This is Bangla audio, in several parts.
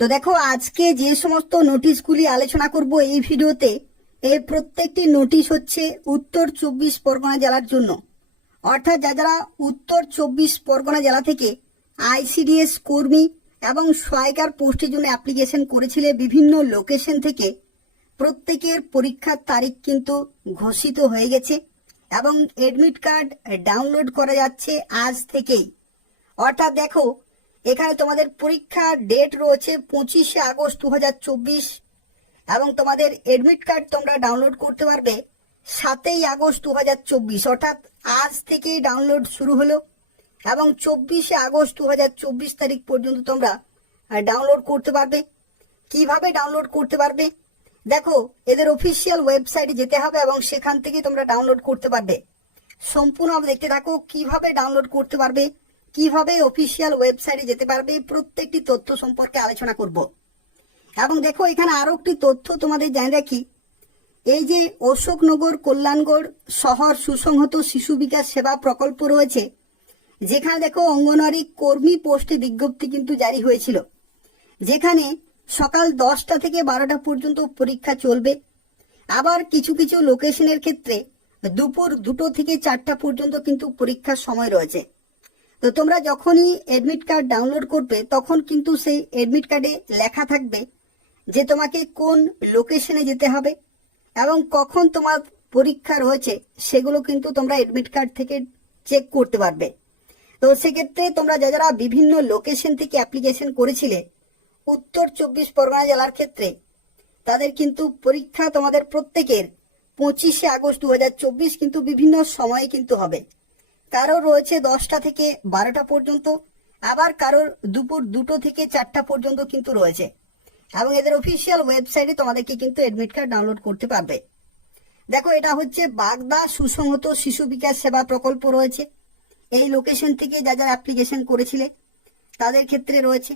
তো দেখো, আজকে যে সমস্ত নোটিশগুলি আলোচনা করব এই ভিডিওতে, এই প্রত্যেকটি নোটিশ হচ্ছে উত্তর 24 পরগনা জেলার জন্য। অর্থাৎ যারা উত্তর 24 পরগনা জেলা থেকে আইসিডিএস কর্মী এবং সহায়িকার পোস্টের জন্য অ্যাপ্লিকেশন করেছিলে বিভিন্ন লোকেশন থেকে, প্রত্যেকের পরীক্ষার তারিখ কিন্তু ঘোষিত হয়ে গেছে এবং এডমিট কার্ড ডাউনলোড করা যাচ্ছে আজ থেকেই। অর্থাৎ দেখো, এখানে তোমাদের পরীক্ষার ডেট রয়েছে 25শে আগস্ট 2024 এবং তোমাদের এডমিট কার্ড তোমরা ডাউনলোড করতে পারবে 7ই আগস্ট 2024। অর্থাৎ আজ থেকেই ডাউনলোড শুরু হলো এবং 24শে আগস্ট 2024 তারিখ পর্যন্ত তোমরা ডাউনলোড করতে পারবে। কিভাবে ডাউনলোড করতে পারবে? দেখো, এদের অফিসিয়াল ওয়েবসাইটে যেতে হবে এবং সেখান থেকে তোমরা ডাউনলোড করতে পারবে। সম্পূর্ণভাবে দেখতে থাকো কিভাবে ডাউনলোড করতে পারবে, কিভাবে অফিসিয়াল ওয়েবসাইটে যেতে পারবে, প্রত্যেকটি তথ্য সম্পর্কে আলোচনা করব। এবং দেখো, এখানে আরো একটি তথ্য তোমাদের জানিয়ে রাখি। এই যে অশোকনগর কল্যাণগড় শহর সুসংহত শিশু বিকাশ সেবা প্রকল্প রয়েছে, যেখানে দেখো অঙ্গনওয়াড়ি কর্মী পোস্টে বিজ্ঞপ্তি কিন্তু জারি হয়েছিল, যেখানে সকাল 10টা থেকে 12টা পর্যন্ত পরীক্ষা চলবে। আবার কিছু কিছু লোকেশনের ক্ষেত্রে দুপুর 2টো থেকে 4টা পর্যন্ত কিন্তু পরীক্ষার সময় রয়েছে। তো তোমরা যখনই এডমিট কার্ড ডাউনলোড করবে তখন কিন্তু সেই এডমিট কার্ডে লেখা থাকবে যে তোমাকে কোন লোকেশনে যেতে হবে এবং কখন তোমার পরীক্ষা রয়েছে, সেগুলো কিন্তু তোমরা এডমিট কার্ড থেকে চেক করতে পারবে। তো সেক্ষেত্রে তোমরা যারা বিভিন্ন লোকেশন থেকে অ্যাপ্লিকেশন করেছিলে উত্তর 24 পরগনা জেলার ক্ষেত্রে, তাদের কিন্তু পরীক্ষা তোমাদের প্রত্যেকের 25শে আগস্ট 2024 কিন্তু বিভিন্ন সময়ে কিন্তু হবে। কারোর রয়েছে 10টা থেকে 12টা পর্যন্ত, আবার কারোর দুপুর 2টো থেকে 4টা পর্যন্ত কিন্তু রয়েছে এবং এদের অফিসিয়াল ওয়েবসাইটে তোমাদেরকে কিন্তু এডমিট কার্ড ডাউনলোড করতে পারবে। দেখো, এটা হচ্ছে বাগদা সুসংহত শিশু বিকাশ সেবা প্রকল্প রয়েছে। এই লোকেশন থেকে যারা অ্যাপ্লিকেশন করেছিলে তাদের ক্ষেত্রে রয়েছে।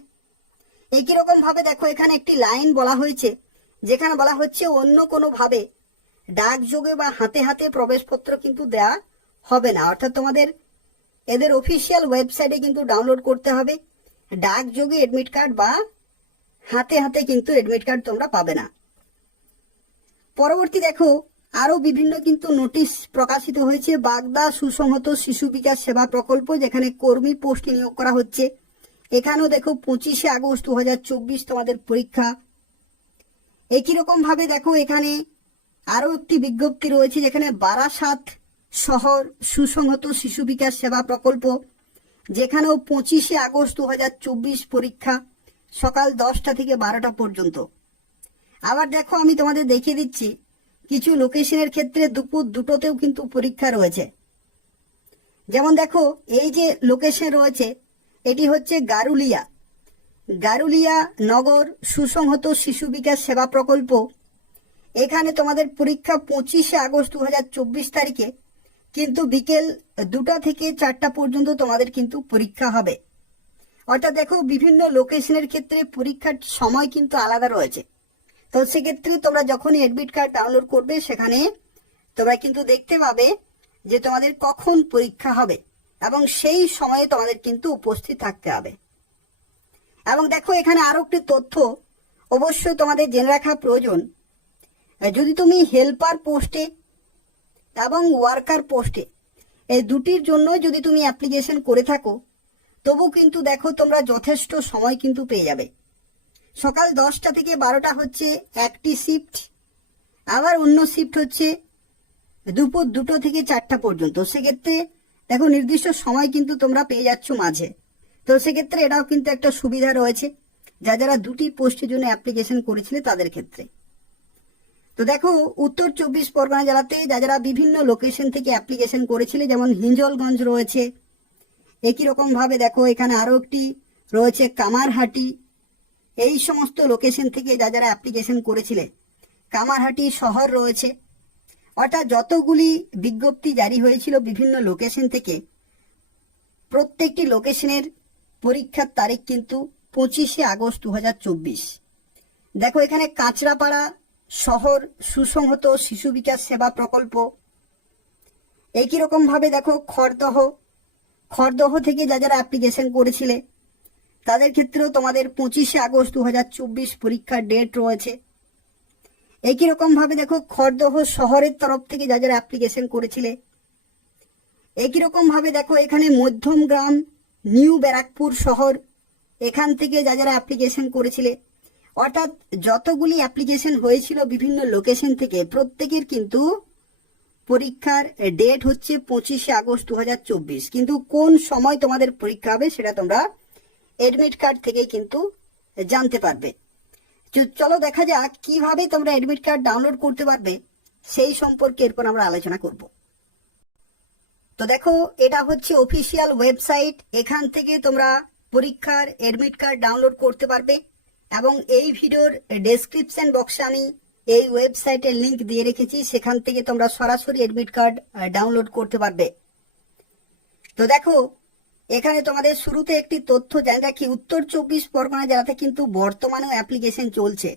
একই রকম ভাবে দেখো, এখানে একটি লাইন বলা হয়েছে, যেখানে বলা হচ্ছে অন্য কোনো ভাবে ডাকযোগে বা হাতে হাতে প্রবেশপত্র কিন্তু দেয়া হবে না। অর্থাৎ তোমাদের এদের অফিসিয়াল ওয়েবসাইটে কিন্তু ডাউনলোড করতে হবে। ডাকযোগে এডমিট কার্ড বা হাতে হাতে কিন্তু এডমিট কার্ড তোমরা পাবে না। পরবর্তী দেখো, আরো বিভিন্ন কিন্তু নোটিশ প্রকাশিত হয়েছে বাগদা সুসংহত শিশু বিকাশ সেবা প্রকল্প, যেখানে কর্মী পোস্টে নিয়োগ করা হচ্ছে। এখানেও দেখো 25শে আগস্ট 2024 তোমাদের পরীক্ষা। একই রকম ভাবে দেখো, এখানে আরো একটি বিজ্ঞপ্তি রয়েছে, যেখানে বারাসাত শহর সুসংহত শিশু বিকাশ সেবা প্রকল্প, যেখানেও 25শে আগস্ট 2024 পরীক্ষা সকাল 10টা থেকে 12টা পর্যন্ত। আবার দেখো, আমি তোমাদের দেখিয়ে দিচ্ছি কিছু লোকেশনের ক্ষেত্রে দুপুর 2টোতেও কিন্তু পরীক্ষা রয়েছে। যেমন দেখো, এই যে লোকেশন রয়েছে এটি হচ্ছে গারুলিয়া নগর সুসংহত শিশু বিকাশ সেবা প্রকল্প। এখানে তোমাদের পরীক্ষা 25শে আগস্ট 2024 তারিখে কিন্তু বিকেল 2টা থেকে 4টা পর্যন্ত তোমাদের কিন্তু পরীক্ষা হবে। অর্থাৎ দেখো, বিভিন্ন লোকেশনের ক্ষেত্রে পরীক্ষার সময় কিন্তু আলাদা রয়েছে। তো সেক্ষেত্রে তোমরা যখনই এডমিট কার্ড ডাউনলোড করবে, সেখানে তোমরা কিন্তু দেখতে পাবে যে তোমাদের কখন পরীক্ষা হবে এবং সেই সময়ে তোমাদের কিন্তু উপস্থিত থাকতে হবে। এবং দেখো, এখানে আরো একটি তথ্য অবশ্যই তোমাদের জেনে রাখা প্রয়োজন। যদি তুমি হেল্পার পোস্টে এবং ওয়ার্কার পোস্টে এই দুটির জন্য যদি তুমি অ্যাপ্লিকেশন করে থাকো, তবু কিন্তু দেখো তোমরা যথেষ্ট সময় কিন্তু পেয়ে যাবে। সকাল 10টা থেকে 12টা হচ্ছে একটি শিফট, আবার অন্য শিফট হচ্ছে দুপুর 2টো থেকে 4টা পর্যন্ত। সেক্ষেত্রে দেখো, নির্দিষ্ট সময় কিন্তু তোমরা পেয়ে যাচ্ছ মাঝে। তো সেক্ষেত্রে এটাও কিন্তু একটা সুবিধা রয়েছে যারা দুটি পোস্টের জন্য অ্যাপ্লিকেশন করেছিলে তাদের ক্ষেত্রে। তো দেখো, উত্তর 24 পরগনা জেলাতে যারা বিভিন্ন লোকেশন থেকে অ্যাপ্লিকেশন করেছিলে, যেমন হিঞ্জলগঞ্জ রয়েছে। একই রকম ভাবে দেখো, এখানে আরো একটি রয়েছে কামারহাটি। এই সমস্ত লোকেশন থেকে যারা অ্যাপ্লিকেশন করেছিলে, কামারহাটি শহর রয়েছে। অর্থাৎ যতগুলি বিজ্ঞপ্তি জারি হয়েছিল বিভিন্ন লোকেশন থেকে, প্রত্যেকটি লোকেশনের পরীক্ষার তারিখ কিন্তু 25শে আগস্ট 2024। দেখো, এখানে কাঁচরাপাড়া শহর সুসংহত শিশু বিকাশ সেবা প্রকল্প। একই রকম ভাবে দেখো, খড়দহ থেকে যারা অ্যাপ্লিকেশন করেছিলে তাদের ক্ষেত্রেও তোমাদের 25 আগস্ট 2024 পরীক্ষার ডেট রয়েছে। একই রকম ভাবে দেখো খড়দহ শহরের তরফ থেকে যা যারা অ্যাপ্লিকেশন করেছিলে, একই রকম ভাবে দেখো এখানে মধ্যমগ্রাম, নিউ ব্যারাকপুর শহর, এখান থেকে যা যারা অ্যাপ্লিকেশন করেছিলে, অর্থাৎ যতগুলি অ্যাপ্লিকেশন হয়েছিল বিভিন্ন লোকেশন থেকে, প্রত্যেকের কিন্তু পরীক্ষার ডেট হচ্ছে 25 আগস্ট 2024। কিন্তু কোন সময় তোমাদের পরীক্ষা হবে সেটা তোমরা এডমিট কার্ড থেকে কিন্তু জানতে পারবে। চলো দেখা যাক কিভাবে তোমরা এডমিট কার্ড ডাউনলোড করতে পারবে, সেই সম্পর্কে এরপর আমরা আলোচনা করব। তো দেখো এটা হচ্ছে অফিসিয়াল ওয়েবসাইট, এখান থেকে তোমরা পরীক্ষার এডমিট কার্ড ডাউনলোড করতে পারবে এবং এই ভিডিওর ডেসক্রিপশন বক্সে আমি এই ওয়েবসাইটের লিংক দিয়ে রেখেছি, সেখান থেকে তোমরা সরাসরি এডমিট কার্ড ডাউনলোড করতে পারবে। তো দেখো এখানে তোমাদের শুরুতে একটি তথ্য জানিয়ে রাখি, উত্তর 24 পরগনা জেলাতে কিন্তু বর্তমানেও অ্যাপ্লিকেশন চলছে।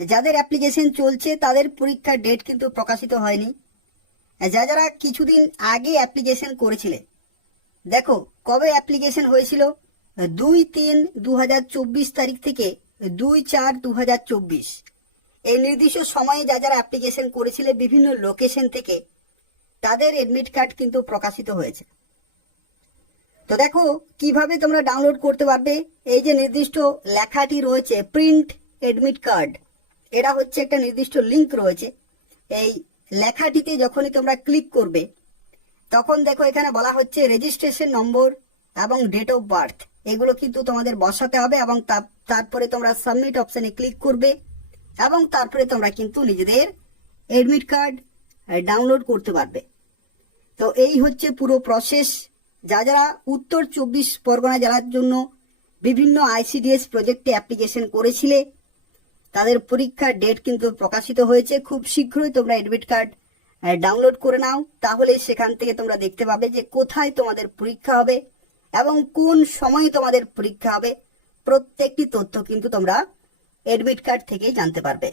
যাদের অ্যাপ্লিকেশন চলছে তাদের পরীক্ষার ডেট কিন্তু প্রকাশিত হয়নি। যারা কিছুদিন আগে অ্যাপ্লিকেশন করেছিলে, দেখো কবে অ্যাপ্লিকেশন হয়েছিল, 2-3-2024 তারিখ থেকে 2-4-2024 এই নির্দিষ্ট সময়ে যারা অ্যাপ্লিকেশন করেছিলে বিভিন্ন লোকেশন থেকে, তাদের এডমিট কার্ড কিন্তু প্রকাশিত হয়েছে। তো দেখো কিভাবে তোমরা ডাউনলোড করতে পারবে, এই যে নির্দিষ্ট লেখাটি রয়েছে প্রিন্ট এডমিট কার্ড, এটা হচ্ছে একটা নির্দিষ্ট লিংক রয়েছে। এই লেখাটিতে যখনই তোমরা ক্লিক করবে তখন দেখো এখানে বলা হচ্ছে রেজিস্ট্রেশন নম্বর এবং ডেট অফ বার্থ, এগুলো কিন্তু তোমাদের বসাতে হবে এবং তারপরে তোমরা সাবমিট অপশনে ক্লিক করবে এবং তারপরে তোমরা কিন্তু নিজেদের এডমিট কার্ড ডাউনলোড করতে পারবে। তো এই হচ্ছে পুরো প্রসেস। যারা উত্তর 24 পরগনা জেলার জন্য বিভিন্ন আইসিডিএস প্রজেক্টে অ্যাপ্লিকেশন করেছিলে, তাদের পরীক্ষার ডেট কিন্তু প্রকাশিত হয়েছে। খুব শীঘ্রই তোমরা এডমিট কার্ড ডাউনলোড করে নাও, তাহলে সেখান থেকে তোমরা দেখতে পাবে যে কোথায় তোমাদের পরীক্ষা হবে এবং কোন সময়ে তোমাদের পরীক্ষা হবে। প্রত্যেকটি তথ্য কিন্তু তোমরা এডমিট কার্ড থেকেই জানতে পারবে।